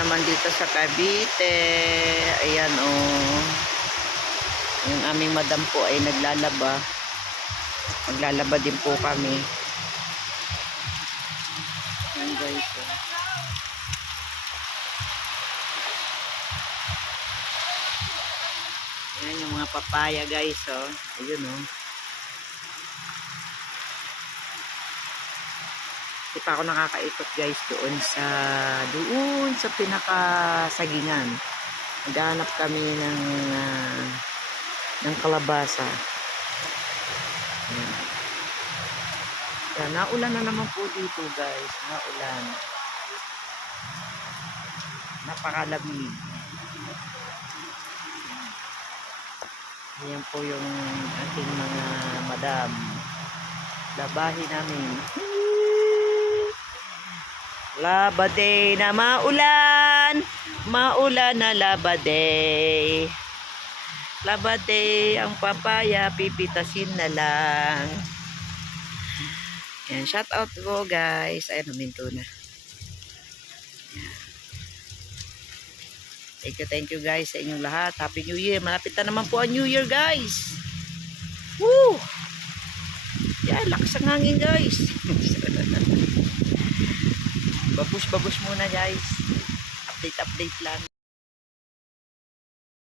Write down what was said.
naman dito sa Cavite. Ayan oh. Yung aming madam po ay naglalaba. Maglalaba din po kami. Ayan guys oh. Ayan yung mga papaya guys oh. Ayun oh. Hindi pa ako nakakaikot guys doon sa pinakasagingan. Naghanap kami ng kalabasa. Ayan. Ayan, naulan na naman po dito guys. Naulan. Napakalamig. Ayan po yung ating mga madam. Labahin namin. Labaday na maulan. Maulan na labaday. Labaday ang papaya, pipitasin na lang. Yan, shout out ko guys. Ayan, huminto na. Thank you guys sa inyong lahat. Happy New Year. Malapit na naman po ang New Year guys. Woo! Yan, lakas ang hangin guys. Babus muna guys. Update lang.